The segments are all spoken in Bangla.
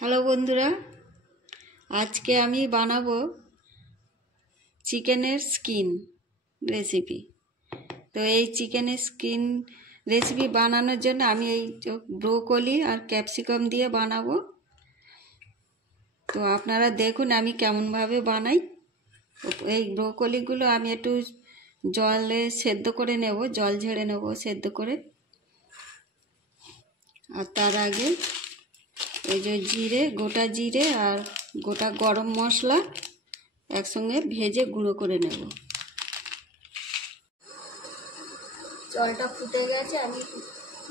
হ্যালো বন্ধুরা, আজকে আমি বানাবো চিকেনের স্কিন রেসিপি। তো এই চিকেনের স্কিন রেসিপি বানানোর জন্য আমি এই ব্রোকলি আর ক্যাপসিকাম দিয়ে বানাবো। তো আপনারা দেখুন আমি কেমনভাবে বানাই। এই ব্রোকলিগুলো আমি একটু জলে সেদ্ধ করে নেব, জল ঝেড়ে নেব সেদ্ধ করে। আর তার আগে এই যে জিরে, গোটা জিরে আর গোটা গরম মশলা একসঙ্গে ভেজে গুঁড়ো করে নেব। জলটা ফুটে গেছে, আমি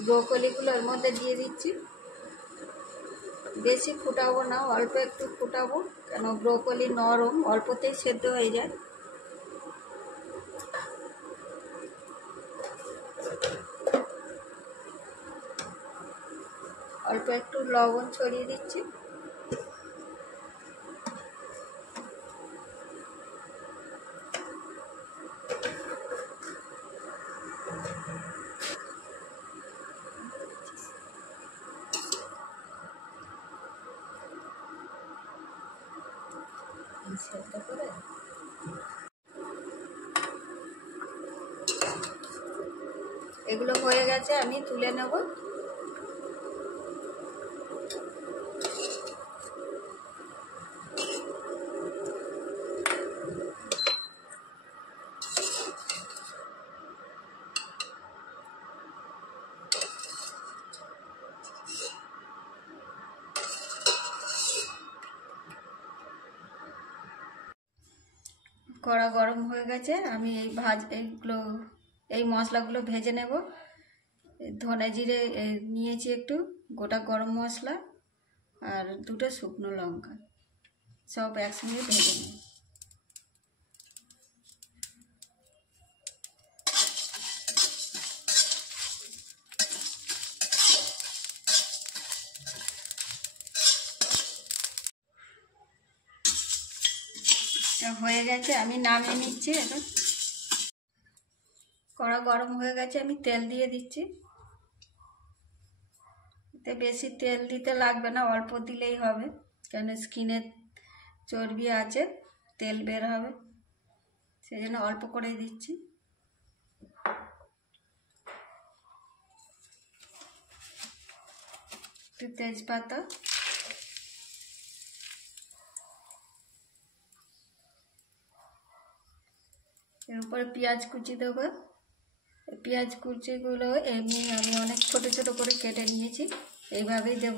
ব্রোকলিগুলো এর মধ্যে দিয়ে দিচ্ছি। বেশি ফুটাবো না, অল্প একটু ফুটাবো, কেন ব্রোকলি নরম, অল্পতেই সেদ্ধ হয়ে যায়। অল্প একটু লবণ ছড়িয়ে দিচ্ছি। সেদ্ধ করে এগুলো হয়ে গেছে, আমি তুলে নেব। কড়া গরম হয়ে গেছে, আমি এই মশলাগুলো ভেজে নেব। ধনে জিরে নিয়েছি একটু, গোটা গরম মশলা আর দুটো শুকনো লঙ্কা, সব একসঙ্গে ভেজে নেব। হয়ে গেছে, আমি নামিয়ে নিচ্ছি। এখন কড়া গরম হয়ে গেছে, আমি তেল দিয়ে দিচ্ছি। এতে বেশি তেল দিতে লাগবে না, অল্প দিলেই হবে, কেন স্কিনে চর্বি আছে, তেল বের হবে, সেই জন্য অল্প করে দিচ্ছি। একটু তেজপাতা, এর উপরে পেঁয়াজ কুচি দেবো। পেঁয়াজ কুচিগুলো এমনি আমি অনেক ছোট ছোট করে কেটে নিয়েছি, এইভাবেই দেব।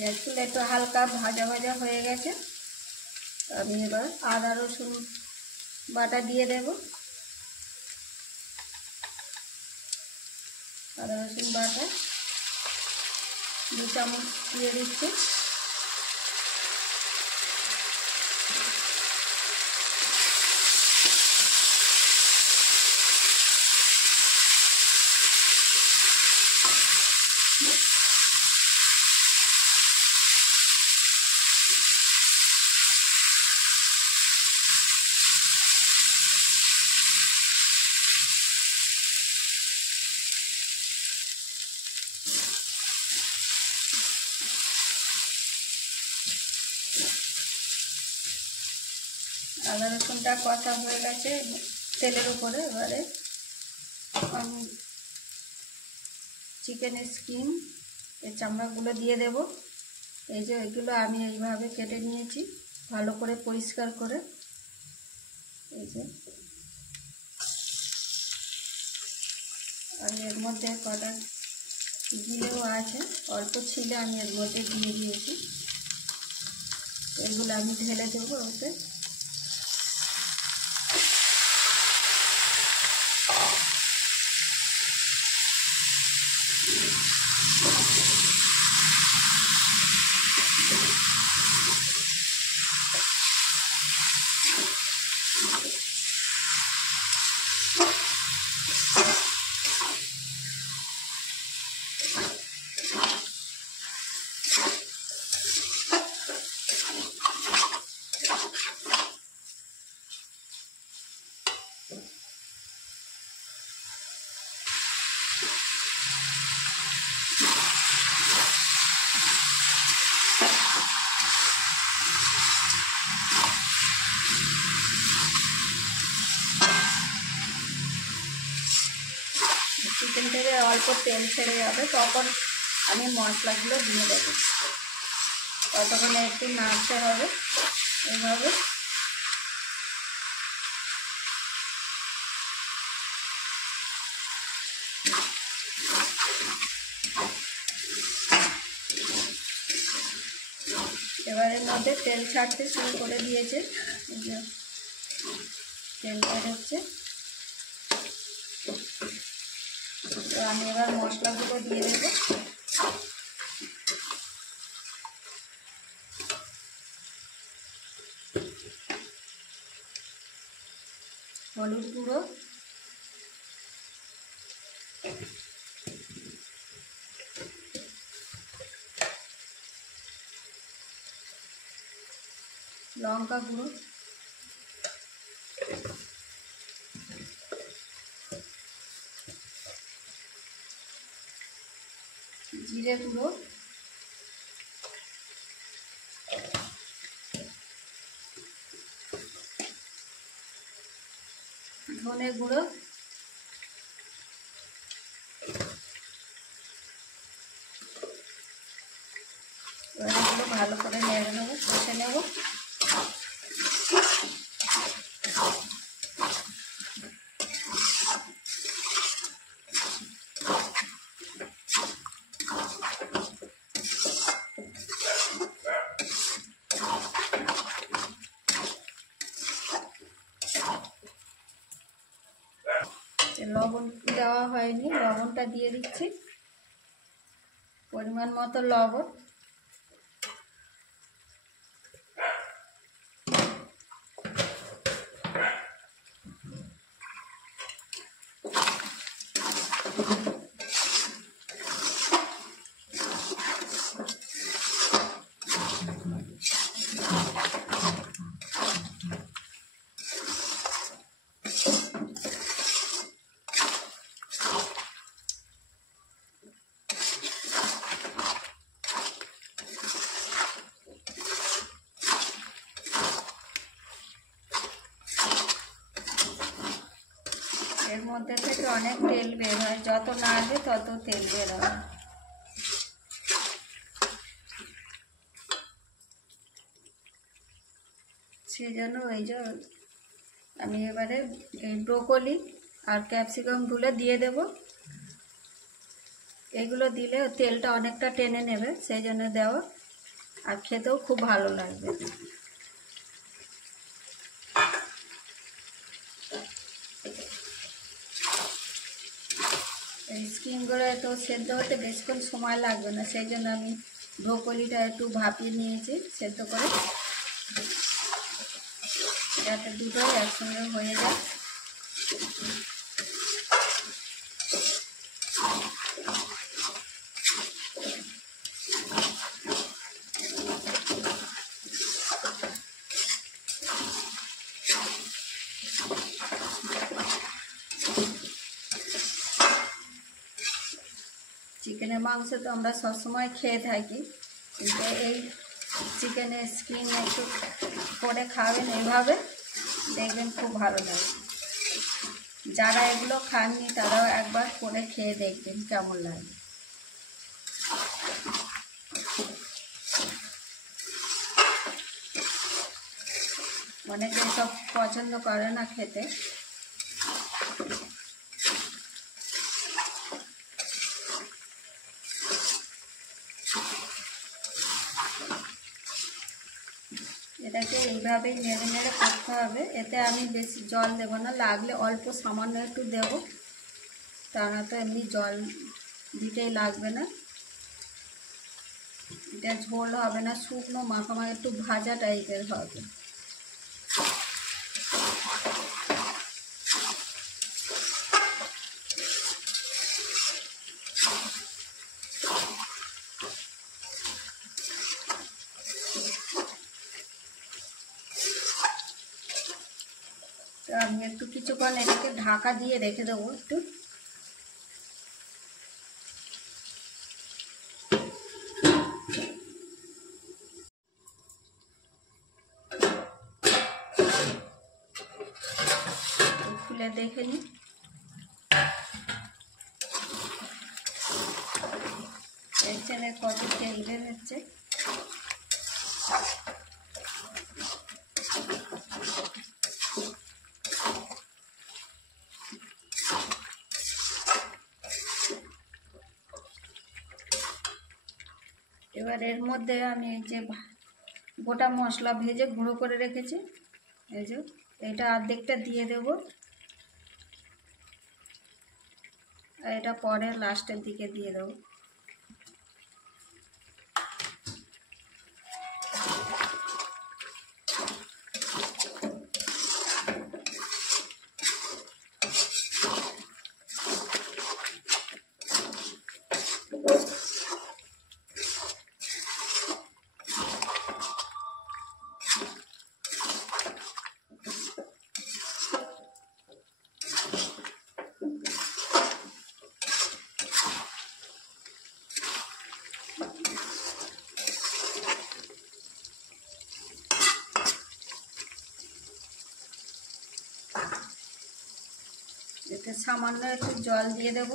পেঁয়াজগুলো একটু হালকা ভাজা ভাজা হয়ে গেছে, আমি এবার আদা রসুন বাটা দিয়ে দেব। আদা রসুন বাটা 2 চামচ দিয়ে দিচ্ছি। আদা রসুনটা কষা হয়ে গেছে তেলের উপরে, এবারে আমি চিকেনের স্কিন এই চামড়াগুলো দিয়ে দেব। এই যে এগুলো আমি এইভাবে কেটে নিয়েছি ভালো করে পরিষ্কার করে। এই যে আর এর মধ্যে কটা গিলেও আছে, অল্প ছিল আমি এর মধ্যে দিয়ে দিয়েছি। এগুলো আমি ঢেলে দেবো ওতে। অল্প তেল ছেড়ে যাবে, তখন আমি মশলাগুলো দিয়ে দেবো। ততক্ষণে একটু নাড়তে হবে এইভাবে। এবারের মধ্যে তেল ছাড়তে শুরু করে দিয়েছে, তেল বেরোচ্ছে। তো আমি এবার মশলাগুলো দিয়ে দেবো। হলুদ গুঁড়ো, লঙ্কা গুঁড়ো, জিরে গুঁড়ো, ধনে গুঁড়ো, এগুলো ভালো করে নেড়ে নেবো, কষে নেব। লবণ দেওয়া হয়নি, লবণটা দিয়ে দিচ্ছি, পরিমাণ মতো লবণ। এর মধ্যে থেকে অনেক তেল বের হয়, যত নাড়বে তত তেল বের হয়। সেই জন্য আমি এবারে এই ব্রোকলি আর ক্যাপসিকামগুলো দিয়ে দেব। এগুলো দিলে তেলটা অনেকটা টেনে নেবে, সেই জন্য দেওয়া, আর খেতেও খুব ভালো লাগবে। এই স্কিনগুলো তো সেদ্ধ হতে বেশিক্ষণ সময় লাগবে না, সেই জন্য আমি ব্রোকলিটা একটু ভাপিয়ে নিয়েছি সেদ্ধ করে, যাতে দুটোই একসঙ্গে হয়ে যায়। চিকেনের মাংস তো আমরা সবসময় খেয়ে থাকি, কিন্তু এই চিকেনের স্কিন একটু করে খাবেন এইভাবে, দেখবেন খুব ভালো লাগে। যারা এগুলো খাননি তারাও একবার করে খেয়ে দেখবেন কেমন লাগে। অনেকে সব পছন্দ করে না খেতে। এটাকে এইভাবেই নেড়ে নেড়ে করতে হবে। এতে আমি বেশি জল দেবো না, লাগলে অল্প সামান্য একটু দেবো, তা না তো এমনি জল দিতেই লাগবে না। এটা ঝোল হবে না, শুকনো মাখা একটু ভাজা টাইপের হবে। তো আমি একটু কিছুক্ষণ এটাকে ঢাকা দিয়ে রেখে দেবো একটু। খুলে দেখে নিই। এবার এর মধ্যে আমি এই যে গোটা মশলা ভেজে গুঁড়ো করে রেখেছি, এই যে এটা অর্ধেকটা দিয়ে দেব, আর এটা পরে লাস্টের দিকে দিয়ে দেবো। এতে সামান্য একটু জল দিয়ে দেব,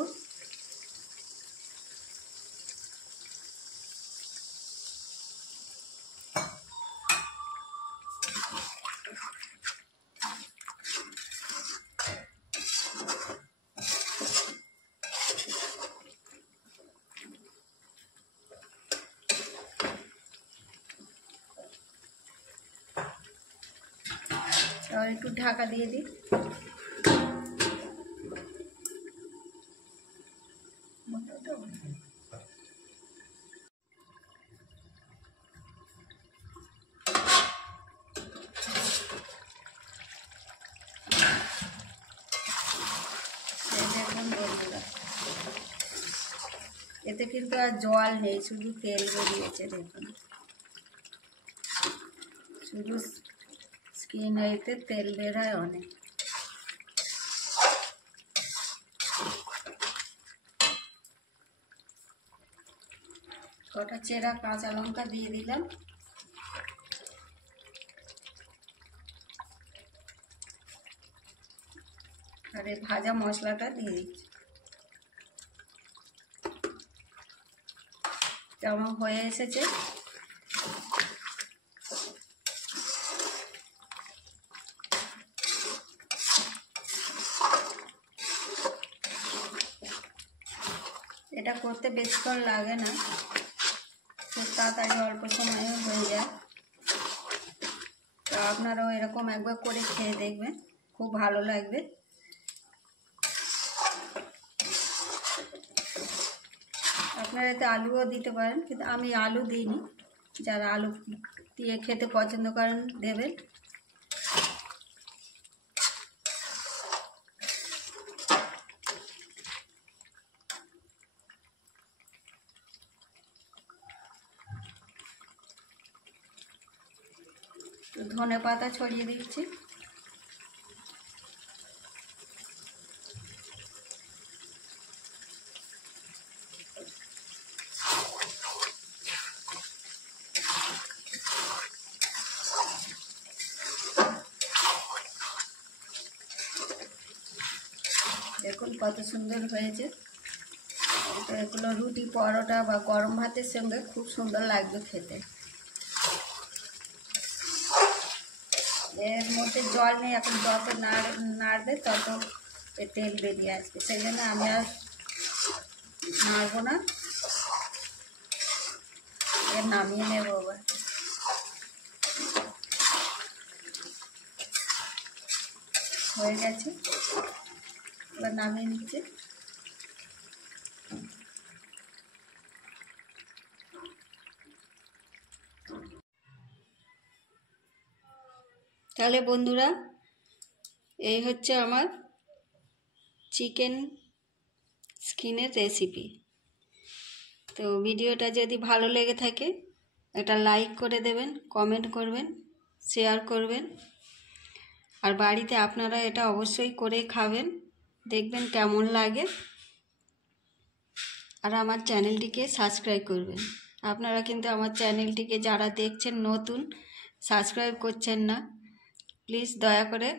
আর একটু ঢাকা দিয়ে দিই। এতে কিন্তু আর জল নেই, শুধু তেল বেরিয়েছে। দেখুন, শুধু স্কিন এতে তেল বেরোয় অনেক। কটা চেরা কাঁচা লঙ্কা দিয়ে দিলাম, আর এই ভাজা মশলাটা দিয়ে দিচ্ছি। কেমন হয়ে এসেছে, এটা করতে বেশিক্ষণ লাগে না, খুব তাড়াতাড়ি অল্প সময়ে হয়ে যায়। তো আপনারাও এরকম একবার করে খেয়ে দেখবেন, খুব ভালো লাগবে। আপনারা এতে আলুও দিতে পারেন, কিন্তু আমি আলু দিইনি। যারা আলু দিয়ে খেতে পছন্দ করেন দেবেন। ধনে পাতা ছড়িয়ে দিচ্ছি। দেখুন কত সুন্দর হয়েছে। এগুলো রুটি, পরোটা বা গরম ভাতের সঙ্গে খুব সুন্দর লাগবে খেতে। এর মধ্যে জল নেই, এখন যত নাড়বে তত তেল বেরিয়ে আসবে, সেই জন্য আমি আর নাড়বো না, এর নামিয়ে নেবো। আবার হয়ে গেছে, এবার নামিয়ে নিচ্ছে। তাহলে বন্ধুরা, এই হচ্ছে আমার চিকেন স্কিনের রেসিপি। তো ভিডিওটা যদি ভালো লেগে থাকে একটা লাইক করে দেবেন, কমেন্ট করবেন, শেয়ার করবেন, আর বাড়িতে আপনারা এটা অবশ্যই করে খাবেন, দেখবেন কেমন লাগে। আর আমার চ্যানেলটিকে সাবস্ক্রাইব করবেন। আপনারা কিন্তু আমার চ্যানেলটিকে যারা দেখছেন নতুন, সাবস্ক্রাইব করছেন না, প্লিজ দয়া করে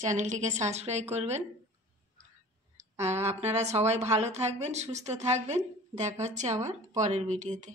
চ্যানেলটিকে সাবস্ক্রাইব করবেন। আর আপনারা সবাই ভালো থাকবেন, সুস্থ থাকবেন। দেখা হচ্ছে আবার পরের ভিডিওতে।